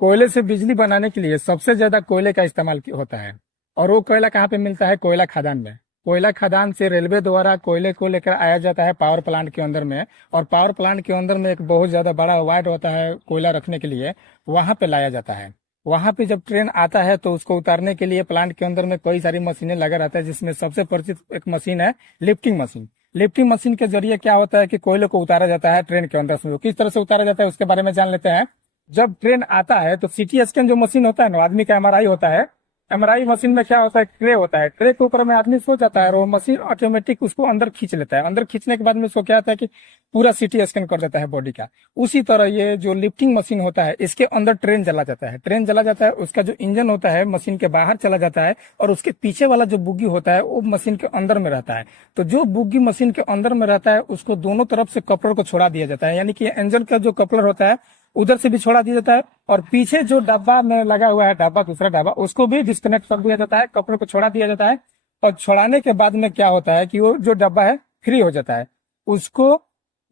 कोयले से बिजली बनाने के लिए सबसे ज्यादा कोयले का इस्तेमाल होता है। और वो कोयला कहाँ पे मिलता है? कोयला खदान में। कोयला खदान से रेलवे द्वारा कोयले को लेकर आया जाता है पावर प्लांट के अंदर में। और पावर प्लांट के अंदर में एक बहुत ज्यादा बड़ा वार्ड होता है कोयला रखने के लिए, वहां पे लाया जाता है। वहां पे जब ट्रेन आता है तो उसको उतारने के लिए प्लांट के अंदर में कई सारी मशीनें लगा रहता है, जिसमें सबसे परिचित एक मशीन है लिफ्टिंग मशीन। लिफ्टिंग मशीन के जरिए क्या होता है कि कोयले को उतारा जाता है ट्रेन के अंदर से। किस तरह से उतारा जाता है उसके बारे में जान लेते हैं। जब ट्रेन आता है तो सीटी स्कैन जो मशीन होता है ना, आदमी का एमआरआई होता है। एमआरआई मशीन में क्या होता है, ट्रे होता है, ट्रे के ऊपर में आदमी सो जाता है और वो मशीन ऑटोमेटिक उसको अंदर खींच लेता है। अंदर खींचने के बाद में उसको क्या होता है कि पूरा सीटी स्कैन कर देता है बॉडी का। उसी तरह ये जो लिफ्टिंग मशीन होता है, इसके अंदर ट्रेन चला जाता है। ट्रेन चला जाता है, उसका जो इंजन होता है मशीन के बाहर चला जाता है, और उसके पीछे वाला जो बुग्गी होता है वो मशीन के अंदर में रहता है। तो जो बुग्गी मशीन के अंदर में रहता है उसको दोनों तरफ से कपलर को छोड़ा दिया जाता है, यानी कि इंजन का जो कपलर होता है उधर से भी छोड़ा दिया जाता है, और पीछे जो डब्बा में लगा हुआ है डब्बा, दूसरा डब्बा, उसको भी डिस्कनेक्ट कर दिया जाता है, कपड़े को छोड़ा दिया जाता है। और छोड़ाने के बाद में क्या होता है कि वो जो डब्बा है फ्री हो जाता है। उसको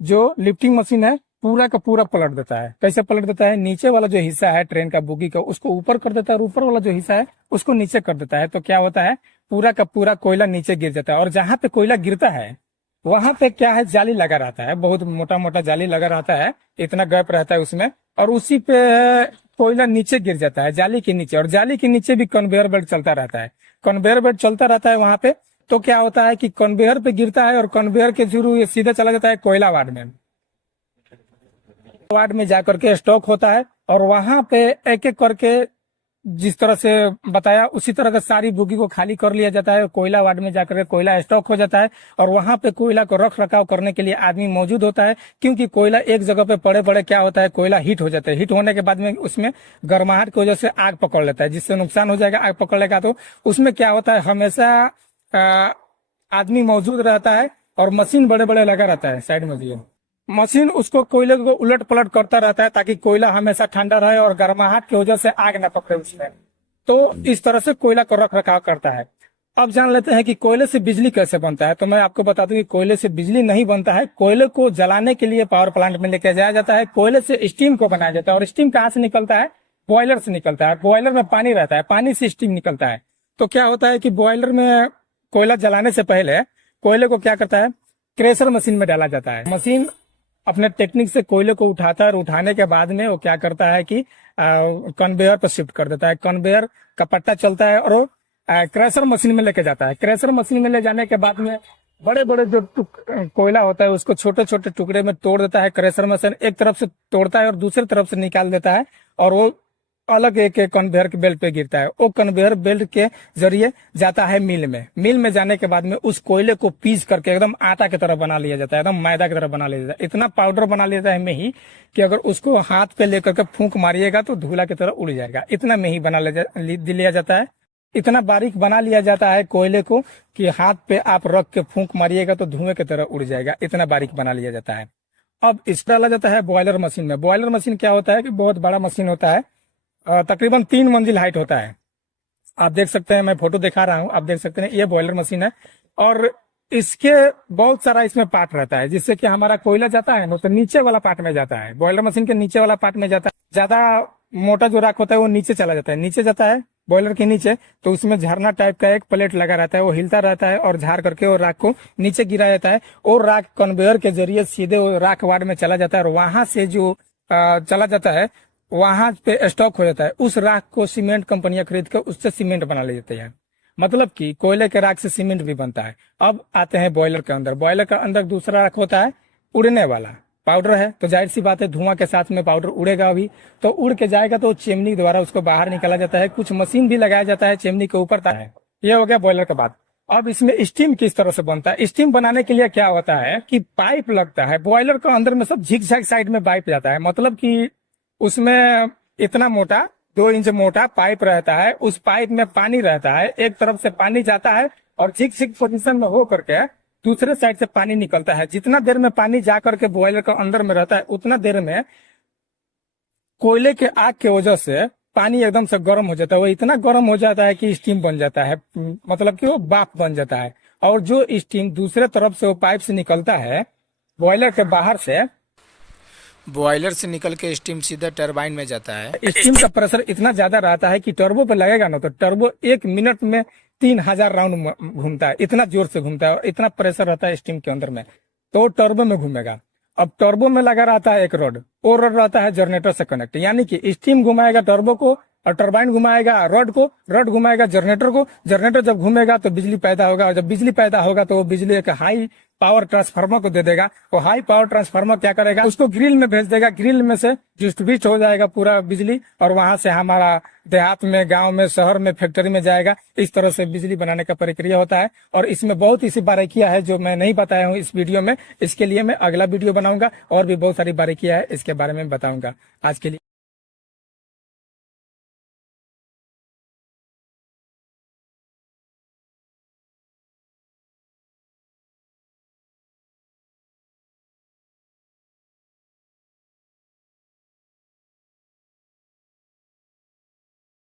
जो लिफ्टिंग मशीन है पूरा का पूरा पलट देता है। कैसे पलट देता है? नीचे वाला जो हिस्सा है ट्रेन का बुगी का उसको ऊपर कर देता है, और ऊपर वाला जो हिस्सा है उसको नीचे कर देता है। तो क्या होता है, पूरा का पूरा कोयला नीचे गिर जाता है। और जहां पे कोयला गिरता है वहां पे क्या है, जाली लगा रहता है, बहुत मोटा मोटा जाली लगा रहता है, इतना गैप रहता है उसमें, और उसी पे कोयला नीचे गिर जाता है जाली के नीचे। और जाली के नीचे भी कन्वेयर बेल्ट चलता रहता है, कन्वेयर बेल्ट चलता रहता है वहां पे। तो क्या होता है कि कन्वेयर पे गिरता है और कन्वेयर के थ्रू ये सीधा चला जाता है कोयला वार्ड में। वार्ड में जाकर के स्टॉक होता है, और वहां पे एक एक करके जिस तरह से बताया उसी तरह का सारी बुगी को खाली कर लिया जाता है। कोयला वार्ड में जाकर के कोयला स्टॉक हो जाता है, और वहां पे कोयला को रख रखाव करने के लिए आदमी मौजूद होता है। क्योंकि कोयला एक जगह पे पड़े पड़े क्या होता है, कोयला हीट हो जाता है। हीट होने के बाद में उसमें गर्माहट की वजह से आग पकड़ लेता है, जिससे नुकसान हो जाएगा। आग पकड़ लेगा तो उसमें क्या होता है, हमेशा आदमी मौजूद रहता है, और मशीन बड़े बड़े लगा रहता है साइड में दिए। मशीन उसको कोयले को उलट पलट करता रहता है ताकि कोयला हमेशा ठंडा रहे और गर्माहट की वजह से आग न पकड़े उसमें। तो इस तरह से कोयला को रख रखाव करता है। अब जान लेते हैं कि कोयले से बिजली कैसे बनता है। तो मैं आपको बता दूं कि कोयले से बिजली नहीं बनता है। कोयले को जलाने के लिए पावर प्लांट में लेके जाया जाता है। कोयले से स्टीम को बनाया जाता है, और स्टीम कहाँ से निकलता है? बॉयलर से निकलता है। बॉयलर में पानी रहता है, पानी से स्टीम निकलता है। तो क्या होता है कि बॉयलर में कोयला जलाने से पहले कोयले को क्या करता है, क्रेशर मशीन में डाला जाता है। मशीन अपने टेक्निक से कोयले को उठाता है, और उठाने के बाद में वो क्या करता है कि कन्वेयर पर शिफ्ट कर देता है। कन्वेयर का पट्टा चलता है और वो क्रेशर मशीन में लेके जाता है। क्रेशर मशीन में ले जाने के बाद में बड़े बड़े जो कोयला होता है उसको छोटे छोटे टुकड़े में तोड़ देता है। क्रेशर मशीन एक तरफ से तोड़ता है और दूसरी तरफ से निकाल देता है, और वो अलग एक एक कन्वेयर के बेल्ट पे गिरता है। वो कन्वेयर बेल्ट के जरिए जाता है मिल में। मिल में जाने के बाद में उस कोयले को पीस करके एकदम आटा की तरह बना लिया जाता है, एकदम मैदा की तरह बना लिया जाता है। इतना पाउडर बना लिया जाता है में ही कि अगर उसको हाथ पे लेकर के फूंक मारिएगा तो धूला की तरह उड़ जाएगा। इतना में ही बना लिया जाता है। इतना बारीक बना लिया जाता है कोयले को कि हाथ पे आप रख के फूंक मारिएगा तो धुएं की तरह उड़ जाएगा। इतना बारीक बना लिया जाता है। अब इस डाला जाता है बॉयलर मशीन में। बॉयलर मशीन क्या होता है कि बहुत बड़ा मशीन होता है, तकरीबन 3 मंजिल हाइट होता है। आप देख सकते हैं, मैं फोटो दिखा रहा हूं, आप देख सकते हैं ये बॉयलर मशीन है। और इसके बहुत सारा इसमें पार्ट रहता है, जिससे कि हमारा कोयला जाता है ना तो नीचे वाला पार्ट में जाता है। बॉयलर मशीन के नीचे वाला पार्ट में जाता है। ज्यादा मोटा जो राख होता है वो नीचे चला जाता है, नीचे जाता है बॉयलर के नीचे। तो उसमें झरना टाइप का एक प्लेट लगा रहता है, वो हिलता रहता है और झाड़ करके वो राख को नीचे गिरा जाता है। और राख कन्वेयर के जरिए सीधे वो राख वार्ड में चला जाता है, और वहां से जो चला जाता है वहां पे स्टॉक हो जाता है। उस राख को सीमेंट कंपनियां खरीद कर उससे सीमेंट बना ले जाते हैं। मतलब कि कोयले के राख से सीमेंट भी बनता है। अब आते हैं बॉयलर के अंदर। बॉयलर के अंदर दूसरा राख होता है उड़ने वाला। पाउडर है तो जाहिर सी बात है धुआं के साथ में पाउडर उड़ेगा अभी, तो उड़ के जाएगा तो चिमनी द्वारा उसको बाहर निकाला जाता है। कुछ मशीन भी लगाया जाता है चिमनी के ऊपर है। ये हो गया बॉयलर के बाद। अब इसमें स्टीम किस तरह से बनता है? स्टीम बनाने के लिए क्या होता है कि पाइप लगता है बॉयलर के अंदर में, सब झिक झैक साइड में पाइप जाता है। मतलब कि उसमें इतना मोटा 2 इंच मोटा पाइप रहता है। उस पाइप में पानी रहता है, एक तरफ से पानी जाता है और झिक झिक पोजीशन में हो करके दूसरे साइड से पानी निकलता है। जितना देर में पानी जा करके बॉयलर के अंदर में रहता है उतना देर में कोयले के आग की वजह से पानी एकदम से गर्म हो जाता है। वो इतना गर्म हो जाता है कि स्टीम बन जाता है, मतलब कि वो भाप बन जाता है। और जो स्टीम दूसरे तरफ से वो पाइप से निकलता है बॉयलर के बाहर से, बॉयलर से निकल के स्टीम सीधा टरबाइन में जाता है। स्टीम का प्रेशर इतना ज्यादा रहता है कि टर्बो पे लगेगा ना तो टर्बो 1 मिनट में 3000 राउंड घूमता है, इतना जोर से घूमता है और इतना प्रेशर रहता है स्टीम के अंदर में, तो टर्बो में घूमेगा। अब टर्बो में लगा रहता है एक रॉड, वो रॉड रहता है जनरेटर से कनेक्ट, यानी कि स्टीम घुमाएगा टर्बो को और टरबाइन घुमाएगा रॉड को, रॉड घुमाएगा जनरेटर को। जनरेटर जब घूमेगा तो बिजली पैदा होगा, और जब बिजली पैदा होगा तो वो बिजली एक हाई पावर ट्रांसफार्मर को दे देगा। वो हाई पावर ट्रांसफार्मर क्या करेगा, उसको ग्रिल में भेज देगा, ग्रिल में से डिस्ट्रीब्यूट हो जाएगा पूरा बिजली, और वहां से हमारा देहात में, गांव में, शहर में, फैक्ट्री में जाएगा। इस तरह से बिजली बनाने का प्रक्रिया होता है। और इसमें बहुत सी बारीकियां है जो मैं नहीं बताया हूँ इस वीडियो में। इसके लिए मैं अगला वीडियो बनाऊंगा और भी बहुत सारी बारीकियां है, इसके बारे में बताऊंगा। आज के लिए